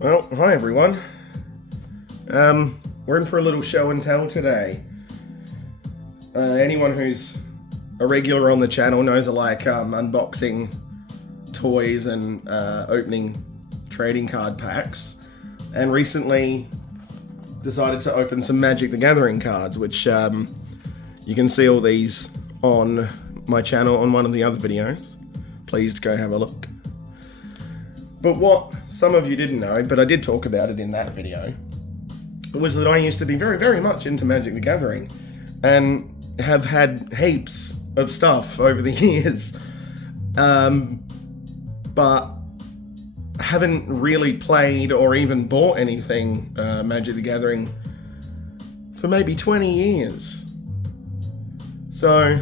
Well, hi everyone. We're in for a little show and tell today. Anyone who's a regular on the channel knows I like unboxing toys and opening trading card packs. And recently decided to open some Magic the Gathering cards, which you can see all these on my channel on one of the other videos. Please go have a look. But what some of you didn't know, but I did talk about it in that video, was that I used to be very, very much into Magic the Gathering and have had heaps of stuff over the years, but haven't really played or even bought anything Magic the Gathering for maybe 20 years. So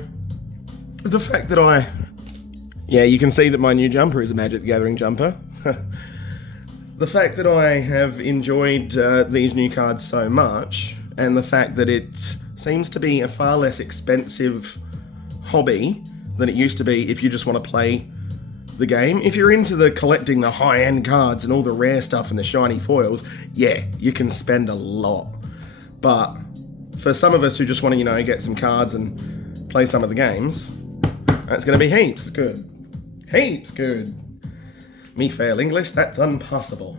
the fact that you can see that my new jumper is a Magic the Gathering jumper. The fact that I have enjoyed these new cards so much, and the fact that it seems to be a far less expensive hobby than it used to be if you just want to play the game. If you're into the collecting the high-end cards and all the rare stuff and the shiny foils, yeah, you can spend a lot. But for some of us who just want to, get some cards and play some of the games, that's going to be heaps good. Heaps good. Me fail English, that's impossible.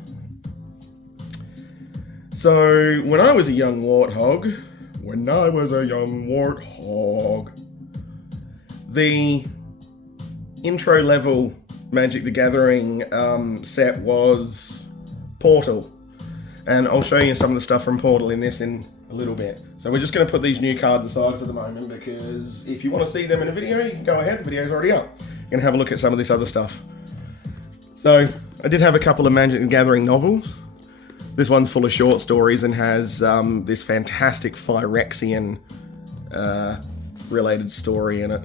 So, when I was a young warthog, the intro level Magic the Gathering set was Portal. And I'll show you some of the stuff from Portal in a little bit. So we're just going to put these new cards aside for the moment, because if you want to see them in a video, you can go ahead, the video's already up. You can have a look at some of this other stuff. So, I did have a couple of Magic the Gathering novels. This one's full of short stories and has this fantastic Phyrexian related story in it.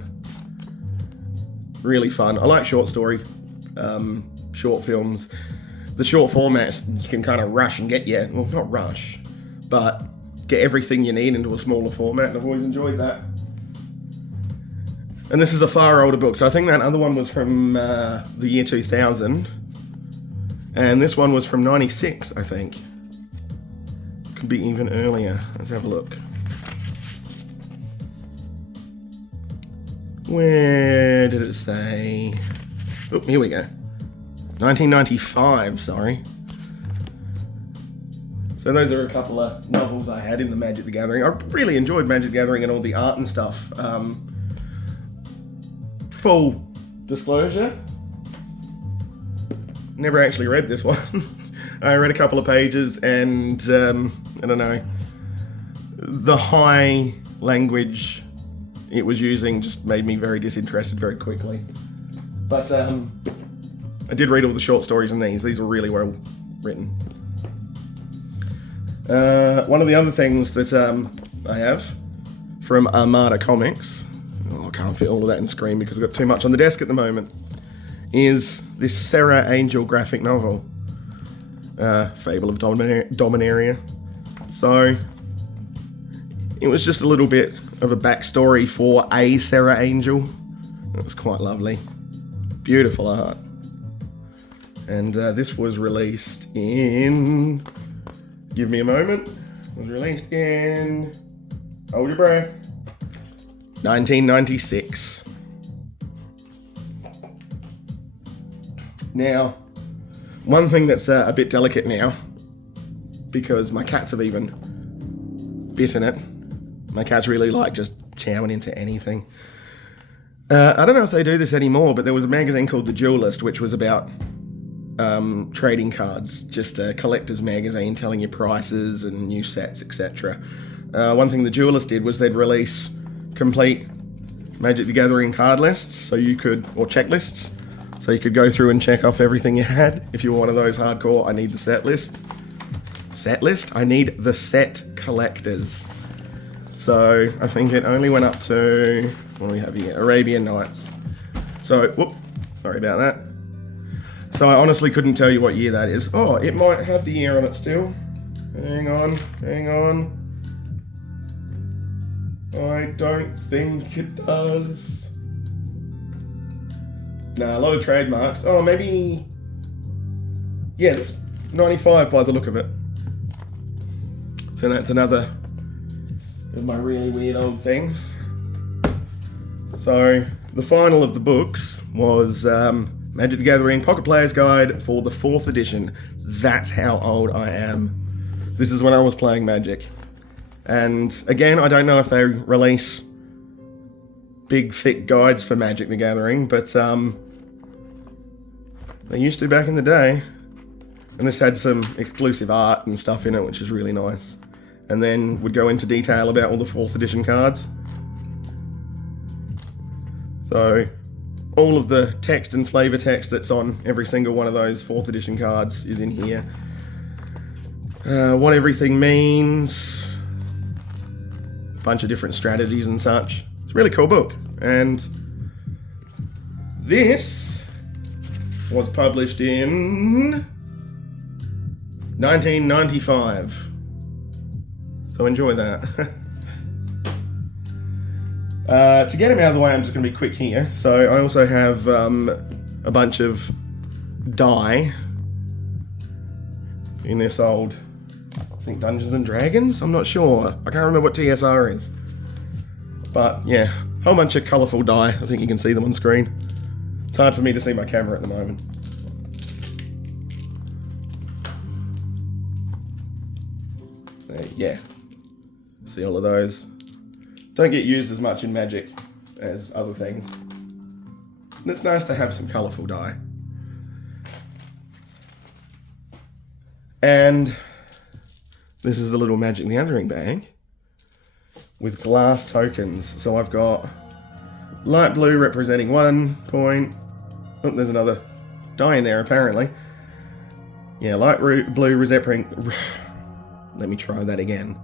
Really fun. I like short story, short films. The short formats, you can kind of rush and not rush, but get everything you need into a smaller format, and I've always enjoyed that. And this is a far older book, so I think that other one was from the year 2000. And this one was from 96, I think. Could be even earlier. Let's have a look. Where did it say? Oh, here we go. 1995, sorry. So those are a couple of novels I had in the Magic the Gathering. I really enjoyed Magic the Gathering and all the art and stuff. Full disclosure, never actually read this one. I read a couple of pages and, I don't know, the high language it was using just made me very disinterested very quickly. But I did read all the short stories in these. These were really well written. One of the other things that I have from Armada Comics, I can't fit all of that in screen because I've got too much on the desk at the moment, is this Sarah Angel graphic novel, Fable of Dominaria. So, it was just a little bit of a backstory for a Sarah Angel. It was quite lovely. Beautiful art. And this was released in... Give me a moment. It was released in... Hold your breath. 1996. Now, one thing that's a bit delicate now, because my cats have even bitten it. My cats really like just chowing into anything. I don't know if they do this anymore, but there was a magazine called The Duelist, which was about trading cards, just a collector's magazine telling you prices and new sets, etc. One thing The Duelist did was they'd release complete Magic the Gathering card lists, or checklists, so you could go through and check off everything you had. If you were one of those hardcore, I need the set list. Set list? I need the set collectors. So I think it only went up to, what do we have here? Arabian Nights. So, sorry about that. So I honestly couldn't tell you what year that is. Oh, it might have the year on it still. Hang on. I don't think it does. Nah, a lot of trademarks. Oh, maybe... Yeah, 95 by the look of it. So that's another of my really weird old things. So the final of the books was Magic the Gathering Pocket Player's Guide for the 4th edition. That's how old I am. This is when I was playing Magic. And again, I don't know if they release big, thick guides for Magic the Gathering, but they used to back in the day. And this had some exclusive art and stuff in it, which is really nice. And then would go into detail about all the 4th edition cards. So all of the text and flavor text that's on every single one of those 4th edition cards is in here. What everything means, a bunch of different strategies and such. It's a really cool book. And this was published in 1995. So enjoy that. To get him out of the way, I'm just going to be quick here. So I also have a bunch of die in this old, I think, Dungeons and Dragons? I'm not sure. I can't remember what TSR is. But yeah, a whole bunch of colourful die. I think you can see them on screen. It's hard for me to see my camera at the moment. Yeah, see all of those. Don't get used as much in Magic as other things. And it's nice to have some colourful die. And this is a little Magic the Gathering bag with glass tokens. So I've got light blue representing 1 point. Oh, there's another die in there apparently. Yeah, light blue representing... Let me try that again.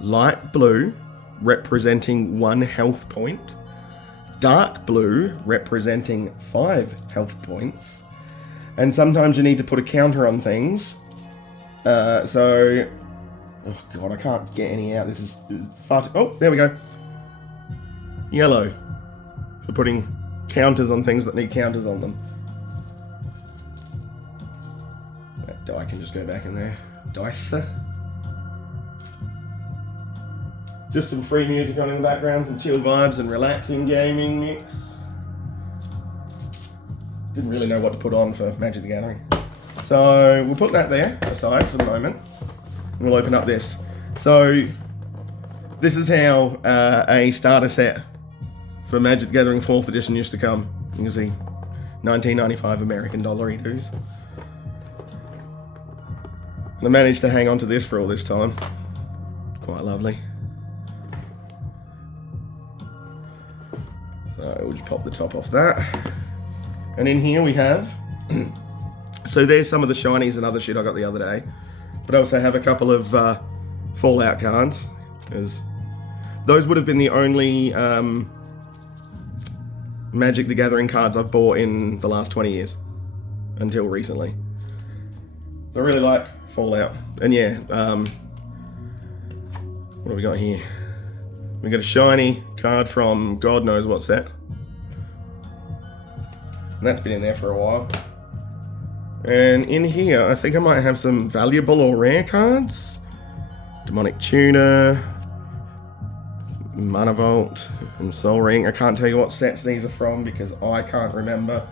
Light blue representing 1 health point. Dark blue representing 5 health points. And sometimes you need to put a counter on things. Oh god, I can't get any out. This is far too... Oh, there we go. Yellow. For putting counters on things that need counters on them. That die can just go back in there. Dice. Just some free music on in the background, some chill vibes and relaxing gaming mix. Didn't really know what to put on for Magic the Gathering. So we'll put that there aside for the moment. And we'll open up this. So this is how a starter set for Magic the Gathering 4th edition used to come. You can see 1995 American dollar dues. And I managed to hang on to this for all this time. It's quite lovely. So we'll just pop the top off that. And in here we have, so there's some of the shinies and other shit I got the other day. But I also have a couple of Fallout cards, because those would have been the only Magic the Gathering cards I've bought in the last 20 years, until recently. I really like Fallout. And yeah, what have we got here? We got a shiny card from God knows what set. And that's been in there for a while. And in here, I think I might have some valuable or rare cards. Demonic Tuner, Mana Vault, and Soul Ring. I can't tell you what sets these are from because I can't remember.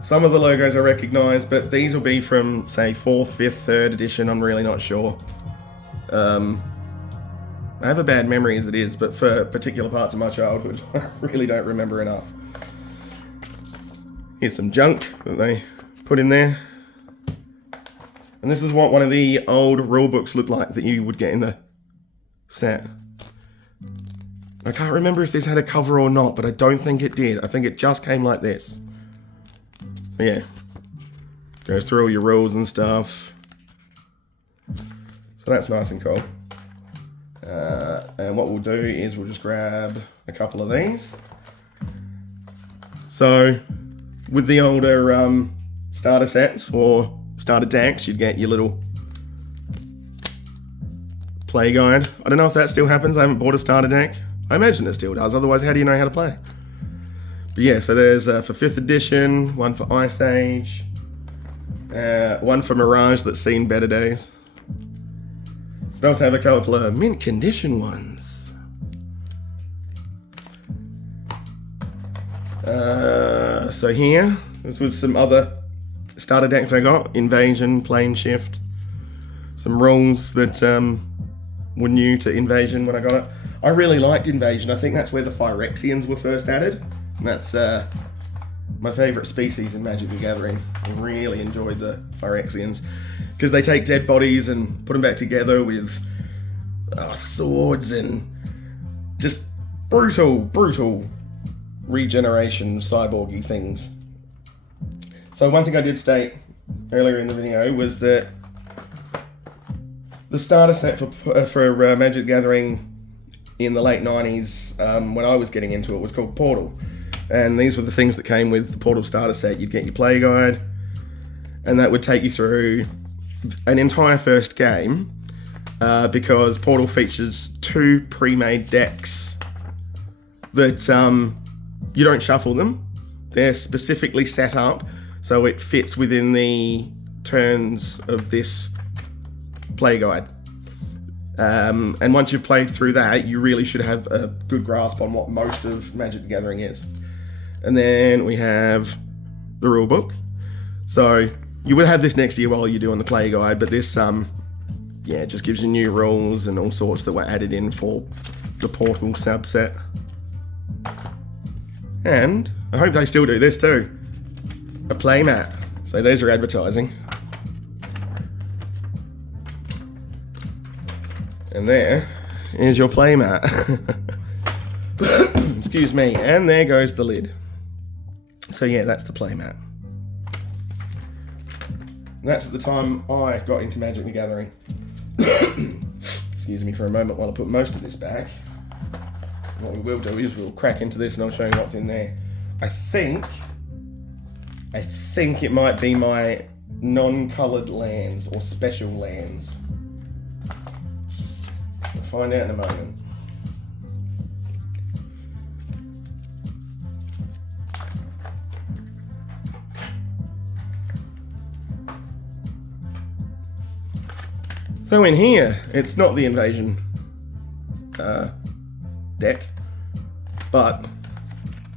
Some of the logos I recognise, but these will be from, say, 4th, 5th, 3rd edition. I'm really not sure. I have a bad memory as it is, but for particular parts of my childhood, I really don't remember enough. Here's some junk that they put in there. And this is what one of the old rule books looked like that you would get in the set. I can't remember if this had a cover or not, but I don't think it did. I think it just came like this. So yeah, goes through all your rules and stuff. So that's nice and cool. And what we'll do is we'll just grab a couple of these. So with the older starter sets or starter decks, you'd get your little play guide. I don't know if that still happens. I haven't bought a starter deck. I imagine it still does. Otherwise, how do you know how to play? But yeah, so there's for 5th edition, one for Ice Age, One for Mirage that's seen better days. But I also have a couple of mint condition ones. So here, this was some other starter decks I got. Invasion, Plane Shift. Some rules that were new to Invasion when I got it. I really liked Invasion. I think that's where the Phyrexians were first added. And that's my favourite species in Magic the Gathering. I really enjoyed the Phyrexians. Because they take dead bodies and put them back together with swords and just brutal regeneration cyborgy things. So one thing I did state earlier in the video was that the starter set for Magic the Gathering in the late 90s, when I was getting into it, was called Portal. And these were the things that came with the Portal starter set. You'd get your play guide, and that would take you through an entire first game, because Portal features 2 pre-made decks that you don't shuffle them. They're specifically set up so it fits within the turns of this play guide. And once you've played through that, you really should have a good grasp on what most of Magic the Gathering is. And then we have the rule book. So you would have this next to you while you're doing the play guide, but this it just gives you new rules and all sorts that were added in for the Portal subset. And I hope they still do this too. A play mat. So these are advertising. And there is your play mat. Excuse me. And there goes the lid. So yeah, that's the play mat. And that's at the time I got into Magic the Gathering. Excuse me for a moment while I put most of this back. What we will do is we'll crack into this and I'll show you what's in there. I think it might be my non-coloured lands or special lands. We'll find out in a moment. So in here, it's not the Invasion deck, but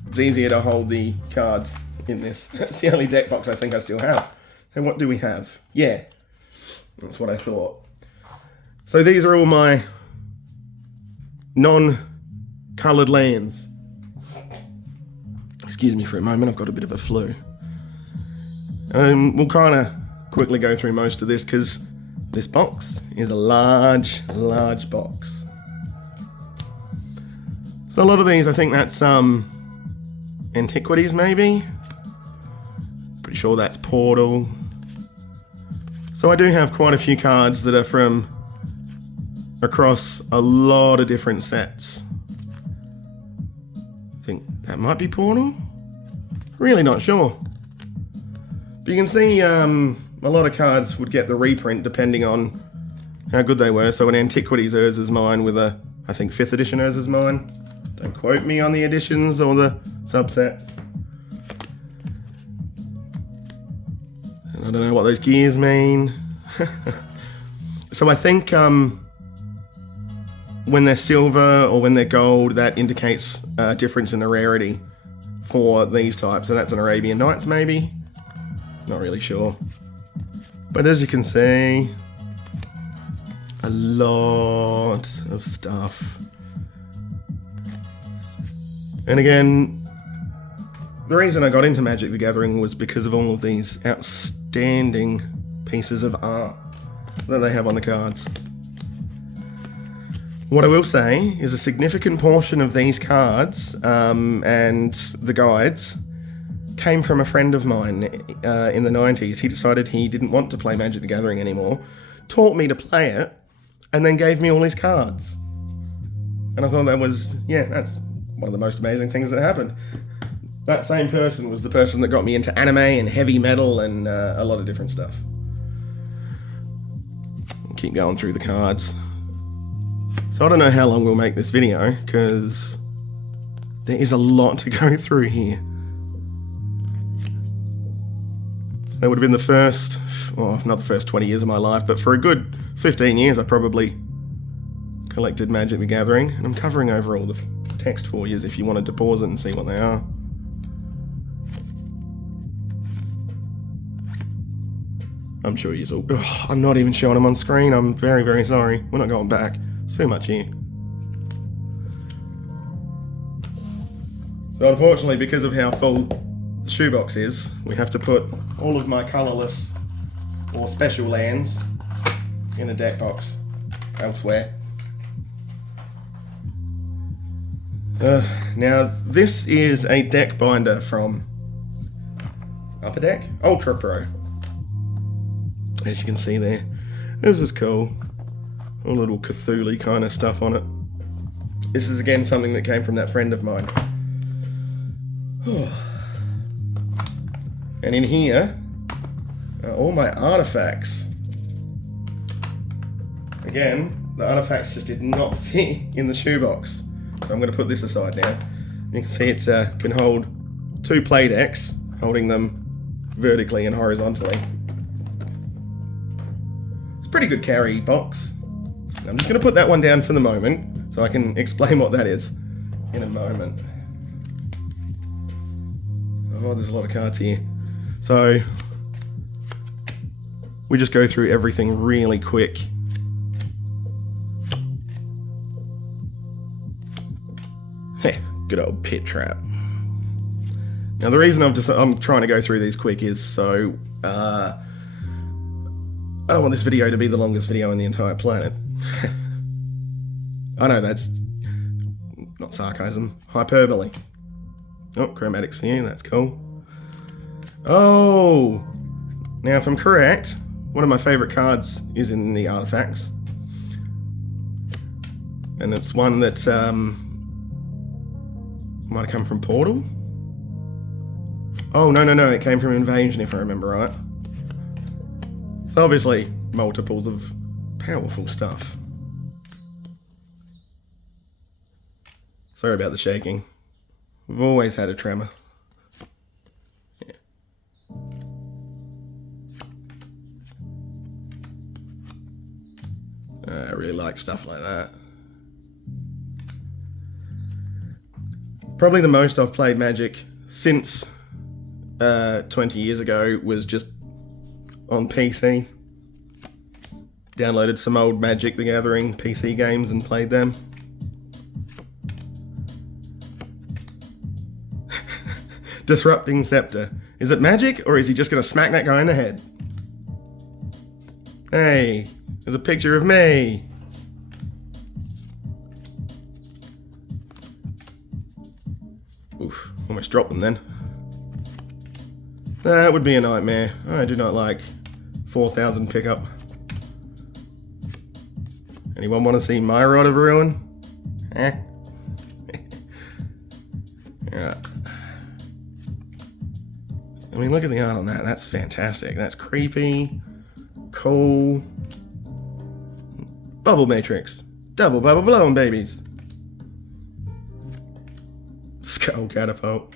it's easier to hold the cards in this. That's the only deck box I think I still have. So what do we have? Yeah, that's what I thought. So these are all my non-coloured lands. Excuse me for a moment, I've got a bit of a flu. We'll kind of quickly go through most of this because this box is a large box. So a lot of these, I think that's Antiquities maybe. Pretty sure that's Portal. So I do have quite a few cards that are from across a lot of different sets. I think that might be Portal. Really not sure. But you can see a lot of cards would get the reprint depending on how good they were. So an Antiquities Urza's Mine with a, I think 5th edition Urza's Mine. Don't quote me on the editions or the subsets. And I don't know what those gears mean. So I think when they're silver or when they're gold, that indicates a difference in the rarity for these types. So that's an Arabian Nights maybe. Not really sure. But as you can see, a lot of stuff. And again, the reason I got into Magic the Gathering was because of all of these outstanding pieces of art that they have on the cards. What I will say is a significant portion of these cards and the guides came from a friend of mine in the 90s. He decided he didn't want to play Magic the Gathering anymore, taught me to play it, and then gave me all his cards. And I thought that was, that's one of the most amazing things that happened. That same person was the person that got me into anime and heavy metal and a lot of different stuff. I'll keep going through the cards. So I don't know how long we'll make this video, because there is a lot to go through here. So That would have been the first, well, not the first 20 years of my life, but for a good 15 years I probably collected Magic the Gathering. And I'm covering over all the text for you if you wanted to pause it and see what they are. I'm sure you're all... Oh, I'm not even showing them on screen. I'm very, very sorry. We're not going back. There's too much here. So unfortunately, because of how full the shoebox is, we have to put all of my colourless or special lands in a deck box elsewhere. Now, this is a deck binder from Upper Deck Ultra Pro. As you can see there, this is cool. A little Cthulhu kind of stuff on it. This is again something that came from that friend of mine. And in here are all my artifacts. Again, the artifacts just did not fit in the shoebox. So I'm going to put this aside now. You can see it can hold 2 play decks, holding them vertically and horizontally. Pretty good carry box. I'm just going to put that one down for the moment so I can explain what that is in a moment. Oh, there's a lot of cards here. So we just go through everything really quick. Hey, good old pit trap. Now the reason I'm trying to go through these quick is so I don't want this video to be the longest video on the entire planet. I know that's not sarcasm, hyperbole. Oh, chromatics for you, that's cool. Oh, now if I'm correct, one of my favourite cards is in the artifacts. And it's one that might have come from Portal. Oh, no, it came from Invasion if I remember right. So obviously, multiples of powerful stuff. Sorry about the shaking. We've always had a tremor. Yeah. I really like stuff like that. Probably the most I've played Magic since 20 years ago was just on PC. Downloaded some old Magic the Gathering PC games and played them. Disrupting Scepter. Is it magic or is he just going to smack that guy in the head? Hey, there's a picture of me. Oof, almost dropped them then. That would be a nightmare. I do not like 4,000 pickup. Anyone want to see my Rod of Ruin? Eh? Yeah. I mean, look at the art on that. That's fantastic. That's creepy. Cool. Bubble Matrix. Double bubble blowing babies. Skull Catapult.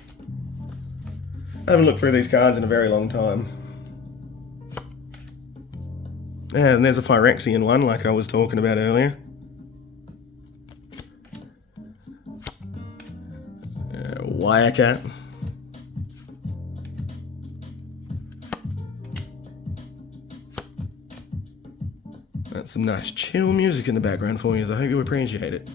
I haven't looked through these cards in a very long time. And there's a Phyrexian one, like I was talking about earlier. Wildcat. That's some nice chill music in the background for you, so I hope you appreciate it.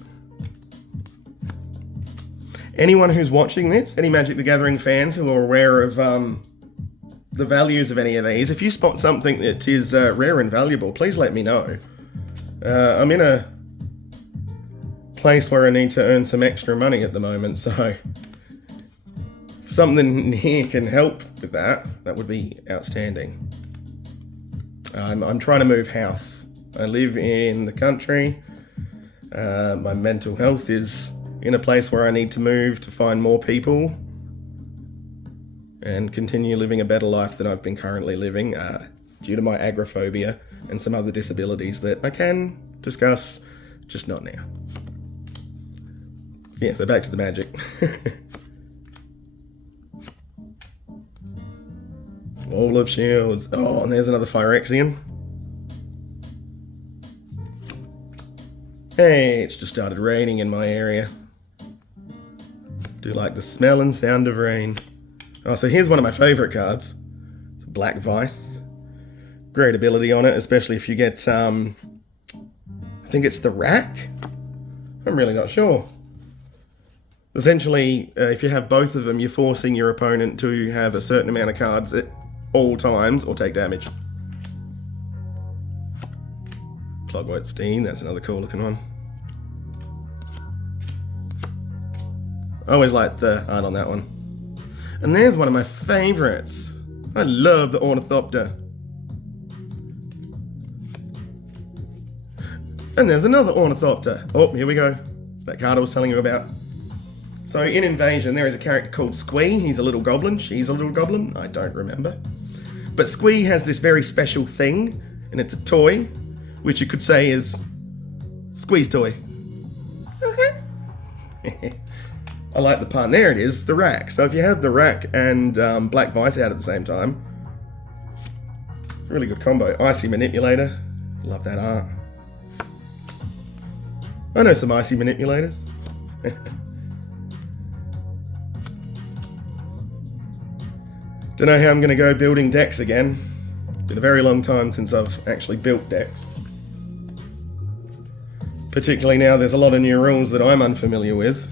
Anyone who's watching this, any Magic the Gathering fans who are aware of the values of any of these, if you spot something that is rare and valuable, please let me know. I'm in a place where I need to earn some extra money at the moment, so if something here can help with that, that would be outstanding. I'm trying to move house. I live in the country. My mental health is in a place where I need to move to find more people and continue living a better life than I've been currently living due to my agoraphobia and some other disabilities that I can discuss, just not now. Yeah, so back to the Magic. Wall of Shields. Oh, and there's another Phyrexian. Hey, it's just started raining in my area. Do like the smell and sound of rain. Oh, so here's one of my favourite cards. It's a Black Vice. Great ability on it, especially if you get, I think it's the Rack? I'm really not sure. Essentially, if you have both of them, you're forcing your opponent to have a certain amount of cards at all times or take damage. Clockwork Steam, that's another cool looking one. I always like the art on that one. And there's one of my favourites. I love the Ornithopter. And there's another Ornithopter. Oh, here we go. It's that card I was telling you about. So in Invasion, there is a character called Squee. He's a little goblin. She's a little goblin. I don't remember. But Squee has this very special thing, and it's a toy, which you could say is Squee's toy. I like the pun. There it is, the Rack. So if you have the Rack and Black Vice out at the same time, really good combo. Icy Manipulator. Love that art. I know some Icy Manipulators. Don't know how I'm going to go building decks again. Been a very long time since I've actually built decks. Particularly now there's a lot of new rules that I'm unfamiliar with.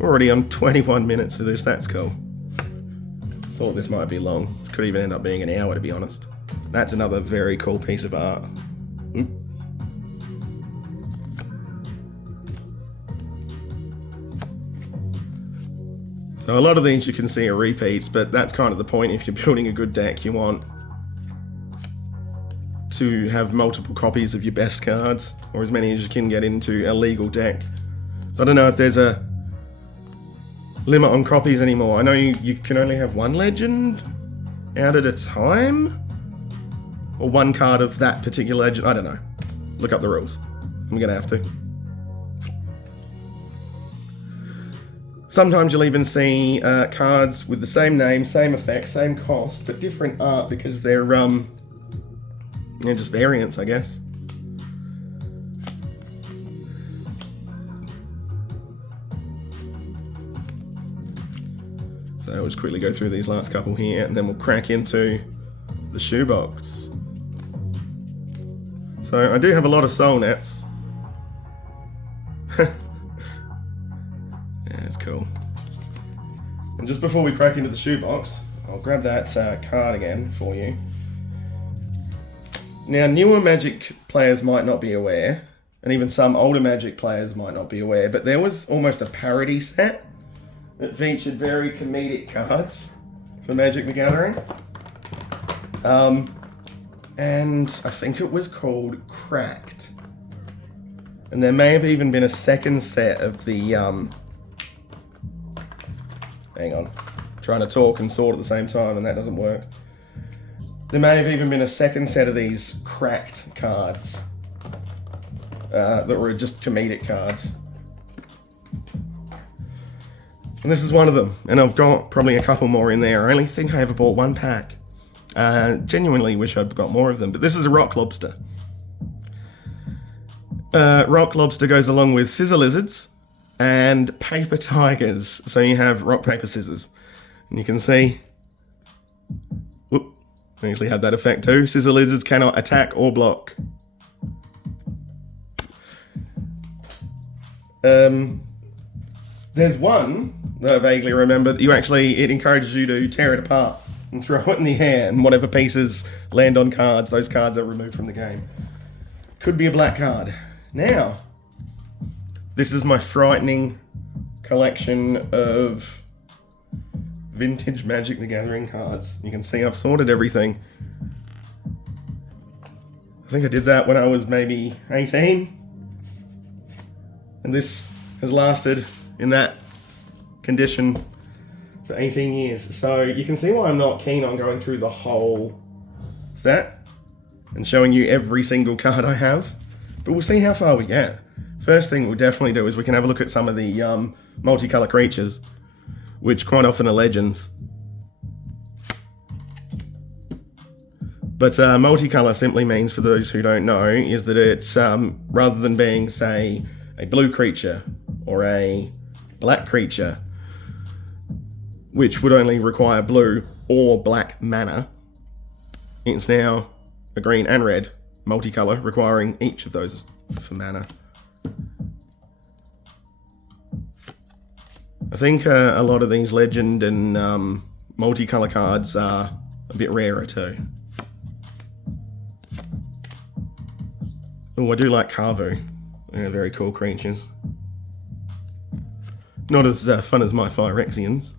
Already on 21 minutes for this, that's cool. Thought this might be long. This could even end up being an hour, to be honest. That's another very cool piece of art. Oop. So a lot of these you can see are repeats, but that's kind of the point. If you're building a good deck, you want to have multiple copies of your best cards, or as many as you can get into a legal deck. So I don't know if there's a limit on copies anymore. I know you can only have one legend out at a time, or one card of that particular legend. I don't know. Look up the rules. I'm gonna have to. Sometimes you'll even see cards with the same name, same effect, same cost, but different art because they're just variants, I guess. So I'll just quickly go through these last couple here, and then we'll crack into the shoebox. So I do have a lot of soul nets. Yeah, that's cool. And just before we crack into the shoebox, I'll grab that card again for you. Now, newer Magic players might not be aware, and even some older Magic players might not be aware, but there was almost a parody set that featured very comedic cards for Magic the Gathering. And I think it was called Cracked. And there may have even been a second set of the, hang on, I'm trying to talk and sort at the same time and that doesn't work. There may have even been a second set of these Cracked cards that were just comedic cards. And this is one of them, and I've got probably a couple more in there. I only think I ever bought one pack. Genuinely wish I'd got more of them, but this is a Rock Lobster. Rock Lobster goes along with Scissor Lizards and Paper Tigers. So you have Rock, Paper, Scissors. And you can see, whoop, I actually have that effect too. Scissor Lizards cannot attack or block. There's one that I vaguely remember that it encourages you to tear it apart and throw it in the air, and whatever pieces land on cards, those cards are removed from the game. Could be a black card. Now, this is my frightening collection of vintage Magic the Gathering cards. You can see I've sorted everything. I think I did that when I was maybe 18. And this has lasted in that condition for 18 years. So you can see why I'm not keen on going through the whole set and showing you every single card I have. But we'll see how far we get. First thing we'll definitely do is we can have a look at some of the multicolour creatures. which quite often are legends. But multicolour simply means, for those who don't know, is that it's rather than being, say, a blue creature or a black creature, which would only require blue or black mana, it's now a green and red multicolour, requiring each of those for mana. I think a lot of these legend and multicolour cards are a bit rarer too. Oh, I do like Carvu. They're very cool creatures. Not as fun as my Phyrexians.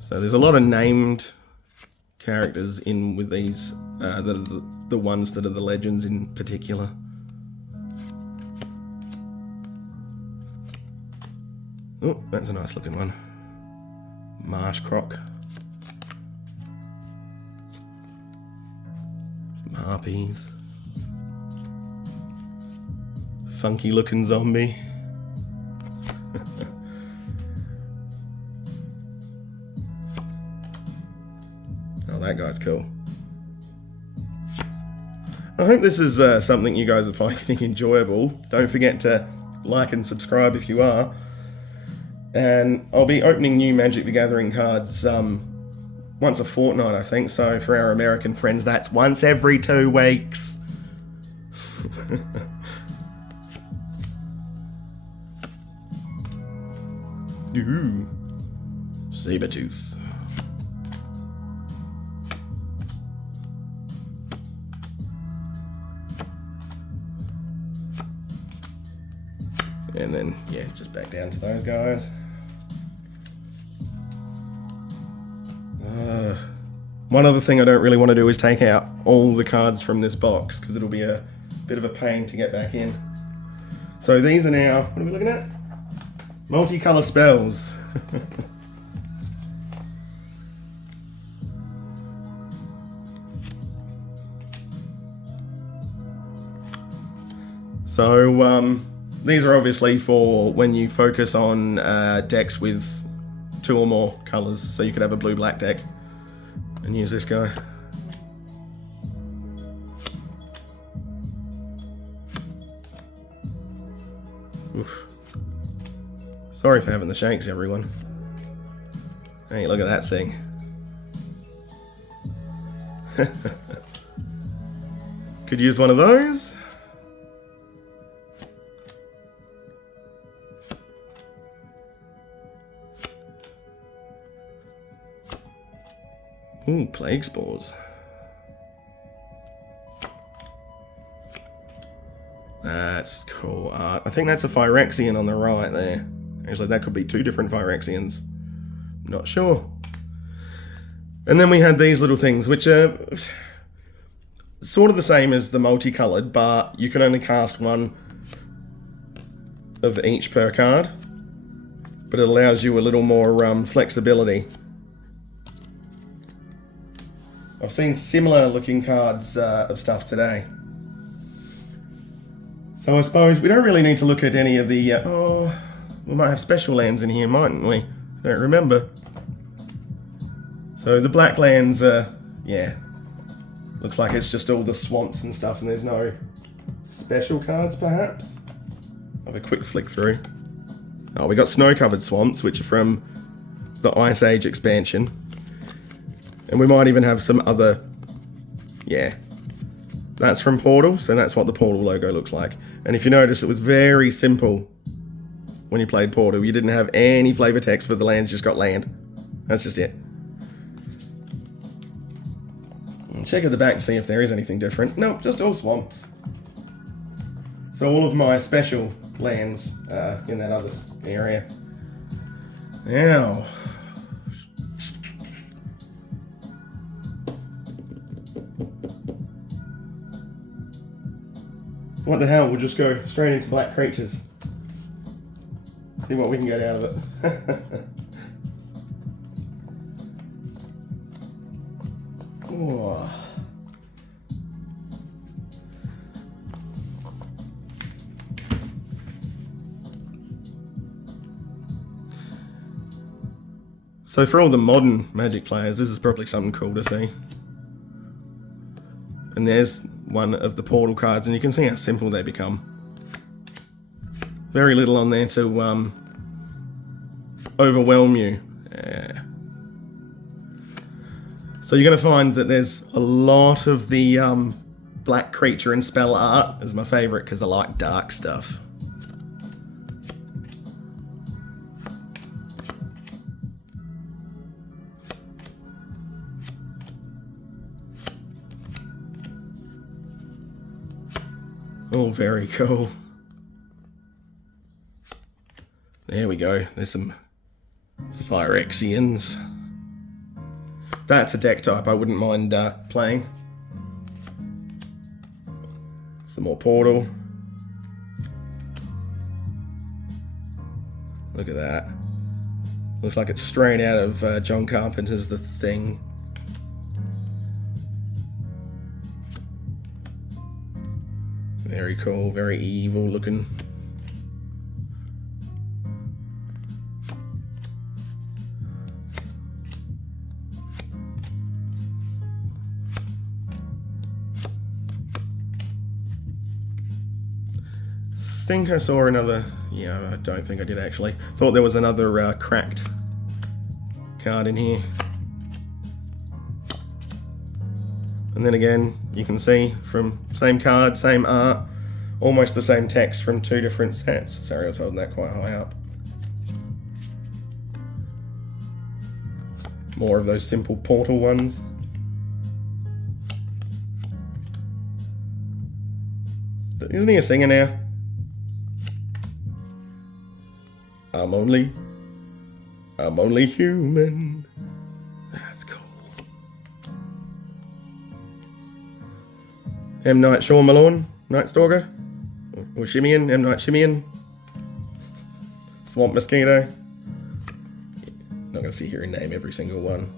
So there's a lot of named characters in with these, the ones that are the legends in particular. Oh, that's a nice looking one. Marsh croc. Some harpies. Funky looking zombie. Oh, that guy's cool. I hope this is something you guys are finding enjoyable. Don't forget to like and subscribe if you are. And I'll be opening new Magic the Gathering cards once a fortnight, I think. So for our American friends, that's once every 2 weeks. Ooh. Sabertooth. And then, yeah, just back down to those guys. One other thing I don't really want to do is take out all the cards from this box, because it'll be a bit of a pain to get back in. So these are now, what are we looking at? Multicolour spells. So these are obviously for when you focus on decks with 2 or more colours. So you could have a blue-black deck and use this guy. Oof. Sorry for having the shakes, everyone. Hey, look at that thing. Could use one of those. Ooh, plague spores. That's cool art. I think that's a Phyrexian on the right there. Actually, that could be 2 different Phyrexians. Not sure. And then we had these little things, which are sort of the same as the multicolored, but you can only cast 1 of each per card. But it allows you a little more flexibility. I've seen similar looking cards of stuff today. So I suppose we don't really need to look at any of the... oh, we might have special lands in here, mightn't we? Don't remember. So the black lands, yeah. Looks like it's just all the swamps and stuff, and there's no special cards, perhaps? Have a quick flick through. Oh, we got snow-covered swamps, which are from the Ice Age expansion. And we might even have some other... yeah. That's from Portal, so that's what the Portal logo looks like. And if you notice, it was very simple when you played Portal. You didn't have any flavor text for the lands, you just got land. That's just it. Check at the back to see if there is anything different. Nope, just all swamps. So all of my special lands in that other area. Now... what the hell, we'll just go straight into black creatures. See what we can get out of it. Whoa. So for all the modern Magic players, this is probably something cool to see. And there's one of the portal cards, and you can see how simple they become. Very little on there to overwhelm you. Yeah. So you're going to find that there's a lot of the black creature and spell art is my favourite because I like dark stuff. Oh, very cool. There we go. There's some Phyrexians. That's a deck type I wouldn't mind playing. Some more Portal. Look at that. Looks like it's straight out of John Carpenter's The Thing. Very cool, very evil looking. I think I saw another, yeah, I don't think I did actually. Thought there was another cracked card in here. And then again, you can see from same card, same art, almost the same text from two different sets. Sorry, I was holding that quite high up. More of those simple portal ones. But isn't he a singer now? I'm only human. That's cool. M. Night Shyamalan, Night Stalker, or Shimeon, M. Night Shimeon, Swamp Mosquito. Not going to sit here and name every single one.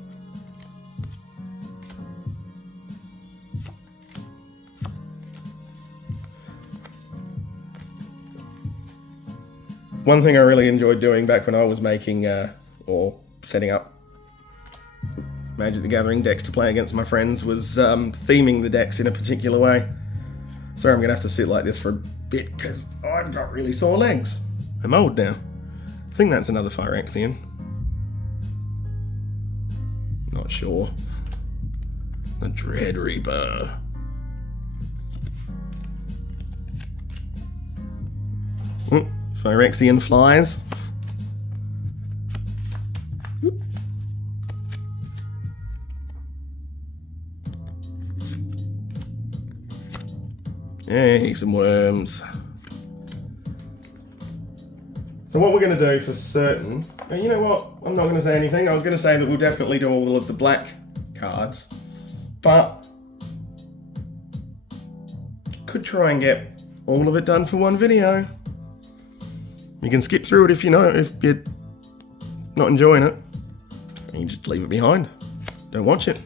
One thing I really enjoyed doing back when I was making or setting up Magic the Gathering decks to play against my friends was theming the decks in a particular way. Sorry, I'm going to have to sit like this for a bit because I've got really sore legs. I'm old now. I think that's another Phyrexian. Not sure. The Dread Reaper. Phyrexian flies. Hey, some worms. So what we're going to do for certain... You know what? I'm not going to say anything. I was going to say that we'll definitely do all of the black cards. But... could try and get all of it done for one video. You can skip through it if you're not enjoying it. And you just leave it behind. Don't watch it.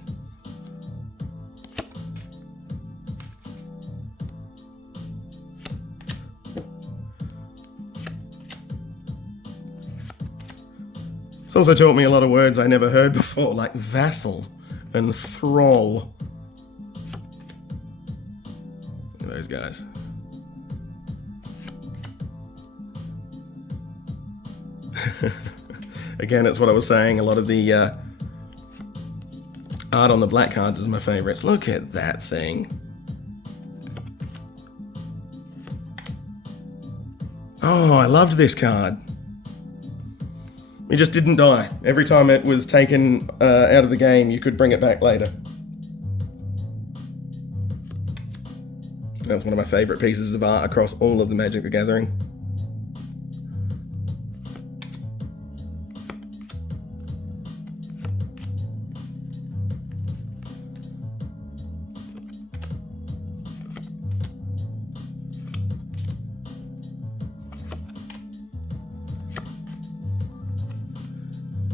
It's also taught me a lot of words I never heard before, like vassal and thrall. Look at those guys. Again, it's what I was saying, a lot of the art on the black cards is my favourites. Look at that thing. Oh, I loved this card. It just didn't die. Every time it was taken out of the game, you could bring it back later. That's one of my favourite pieces of art across all of the Magic the Gathering.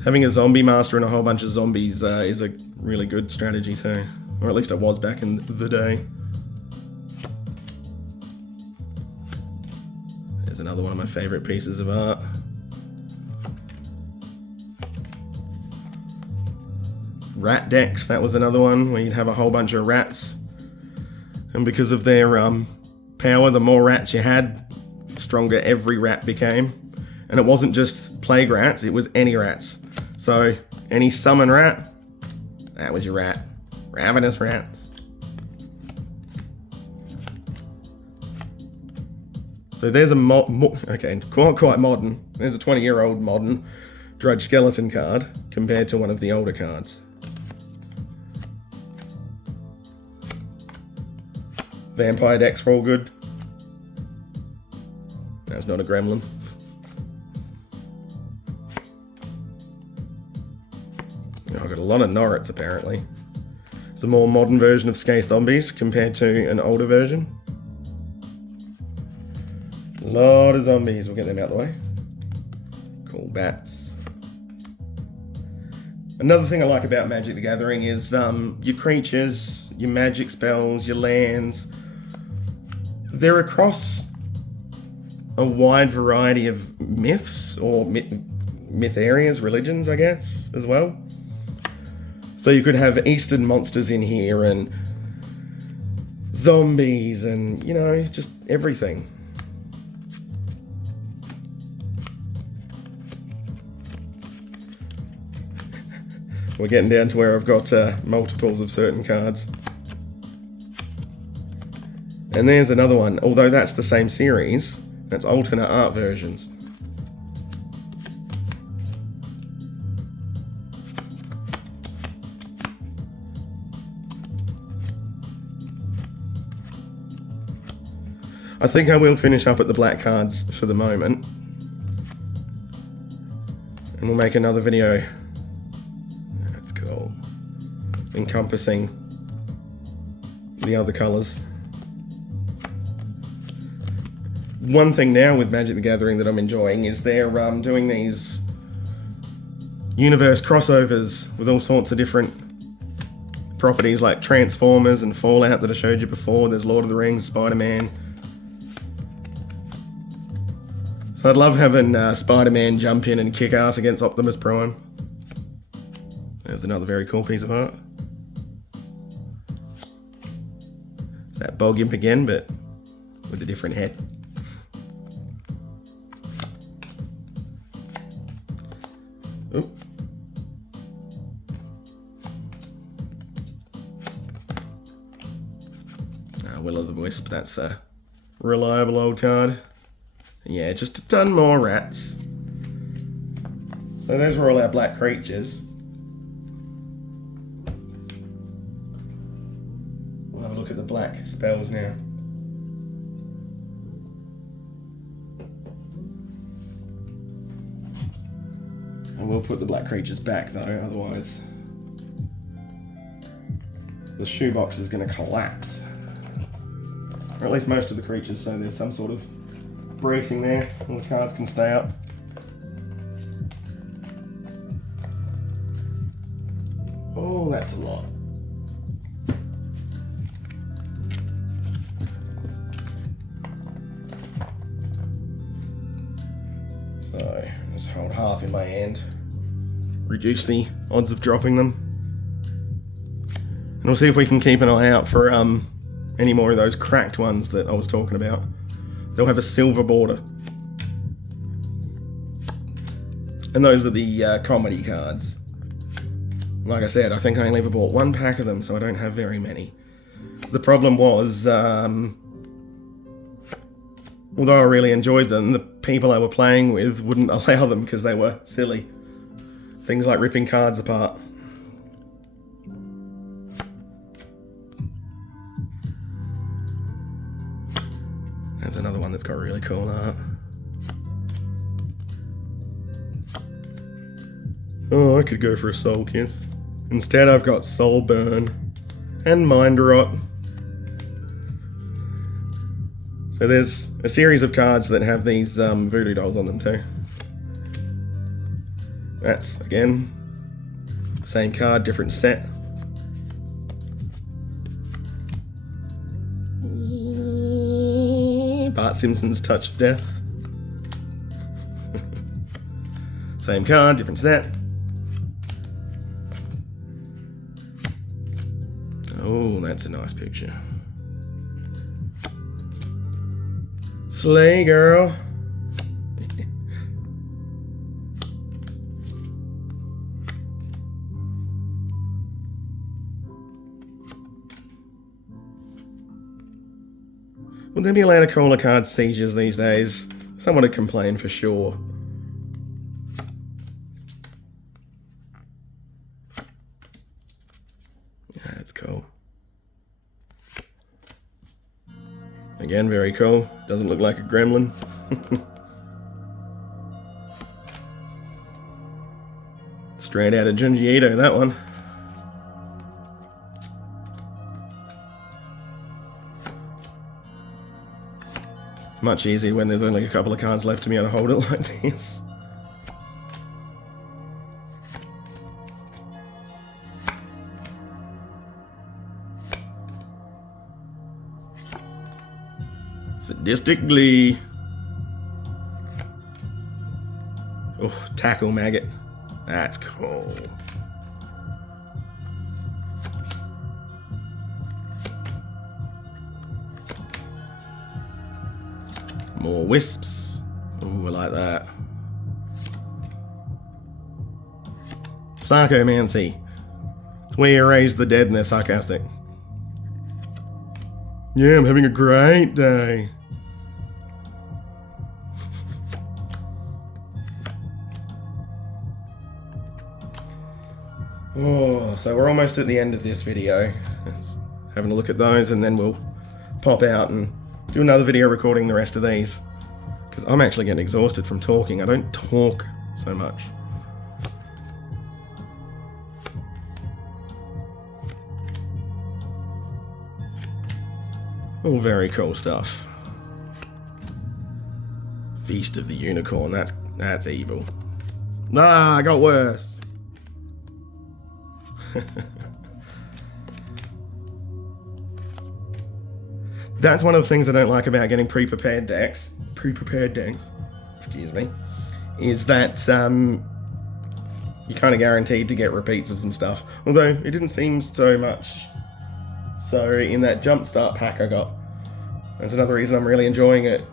Having a zombie master and a whole bunch of zombies is a really good strategy too. Or at least I was back in the day. There's another one of my favourite pieces of art. Rat decks, that was another one where you'd have a whole bunch of rats. And because of their power, the more rats you had, the stronger every rat became. And it wasn't just plague rats, it was any rats. So, any summon rat, that was your rat. Ravenous rats. So there's a okay, quite modern. There's a 20-year-old modern Drudge Skeleton card compared to one of the older cards. Vampire decks were all good. That's not a gremlin. Oh, I've got a lot of Norrits apparently. It's a more modern version of Skate Zombies compared to an older version. A lot of zombies, we'll get them out of the way. Cool bats. Another thing I like about Magic the Gathering is your creatures, your magic spells, your lands. They're across a wide variety of myths or myth areas, religions, I guess, as well. So you could have Eastern monsters in here and zombies and, you know, just everything. We're getting down to where I've got multiples of certain cards. And there's another one, although that's the same series, that's alternate art versions. I think I will finish up at the black cards for the moment. And we'll make another video. That's cool. Encompassing the other colours. One thing now with Magic the Gathering that I'm enjoying is they're doing these universe crossovers with all sorts of different properties like Transformers and Fallout that I showed you before. There's Lord of the Rings, Spider-Man. So I'd love having Spider-Man jump in and kick ass against Optimus Prime. There's another very cool piece of art. It's that Bog Imp again, but with a different head. Oop. Will-o'-the-Wisp, that's a reliable old card. Yeah, just a ton more rats. So those were all our black creatures. We'll have a look at the black spells now. And we'll put the black creatures back though, otherwise the shoebox is going to collapse. Or at least most of the creatures, so there's some sort of bracing there and the cards can stay up. Oh, that's a lot. So, just hold half in my hand. Reduce the odds of dropping them. And we'll see if we can keep an eye out for any more of those cracked ones that I was talking about. They'll have a silver border. And those are the comedy cards. Like I said, I think I only ever bought one pack of them, so I don't have very many. The problem was, although I really enjoyed them, the people I were playing with wouldn't allow them because they were silly. Things like ripping cards apart. There's another one that's got really cool art. Oh, I could go for a Soul Kiss. Instead, I've got Soul Burn and Mind Rot. So there's a series of cards that have these voodoo dolls on them too. That's, again, same card, different set. Bart Simpson's Touch of Death. Same card, different set. Oh, that's a nice picture. Slay girl. Would they be allowed to call a card seizures these days? Someone would complain for sure. That's cool. Again, very cool. Doesn't look like a gremlin. Straight out of Junji Ito, that one. Much easier when there's only a couple of cards left to be able to hold it like this. Sadistic Glee. Oh, Tackle Maggot. That's cool. More wisps. Ooh, I like that. Sarcomancy. It's where you raise the dead and they're sarcastic. Yeah, I'm having a great day. Oh, so we're almost at the end of this video. Just having a look at those and then we'll pop out and do another video recording the rest of these. Because I'm actually getting exhausted from talking. I don't talk so much. All very cool stuff. Feast of the Unicorn, that's evil. Nah, I got worse. That's one of the things I don't like about getting pre-prepared decks, excuse me, is that you're kind of guaranteed to get repeats of some stuff. Although it didn't seem so much so in that Jumpstart pack I got. That's another reason I'm really enjoying it.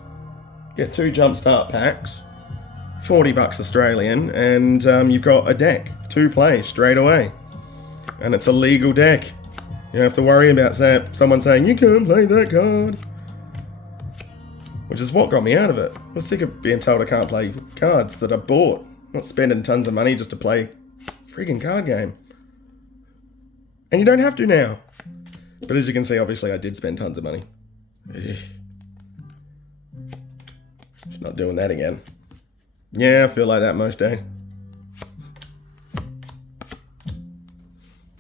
Get 2 Jumpstart packs, $40 Australian, and you've got a deck to play straight away. And it's a legal deck. You don't have to worry about someone saying, you can't play that card. Which is what got me out of it. I was sick of being told I can't play cards that I bought. I'm not spending tons of money just to play a freaking card game. And you don't have to now. But as you can see, obviously I did spend tons of money. Just not doing that again. Yeah, I feel like that most days.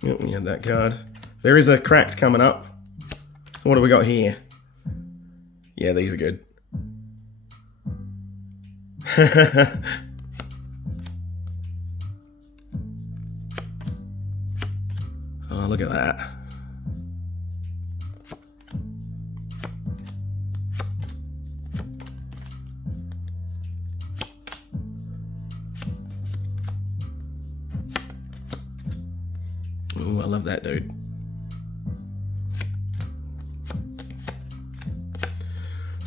Yep, we had that card. There is a cracked coming up. What do we got here? Yeah, these are good. Oh, look at that. Ooh, I love that dude.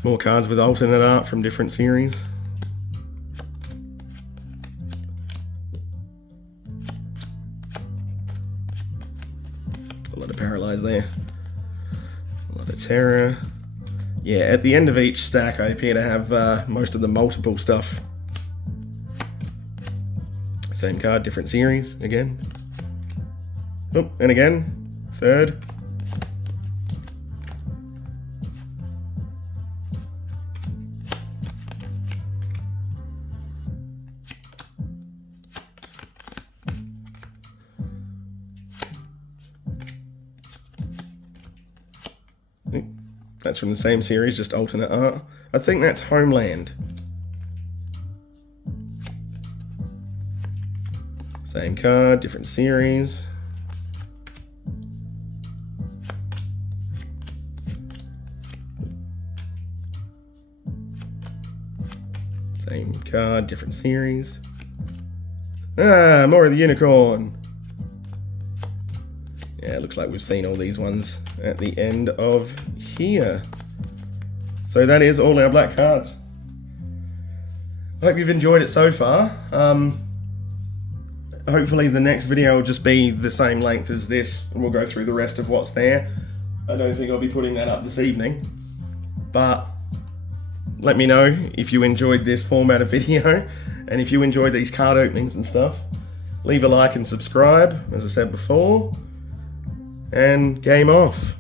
More cards with alternate art from different series. A lot of Paralyze there. A lot of Terror. Yeah, at the end of each stack I appear to have most of the multiple stuff. Same card, different series, again. Oh, and again, third. That's from the same series, just alternate art. I think that's Homeland. Same card, different series. Same card, different series. Ah, more of the unicorn. Yeah, it looks like we've seen all these ones at the end of here. So that is all our black cards. I hope you've enjoyed it so far. Hopefully the next video will just be the same length as this, and we'll go through the rest of what's there. I don't think I'll be putting that up this evening, but let me know if you enjoyed this format of video, and if you enjoyed these card openings and stuff. Leave a like and subscribe, as I said before, and game off.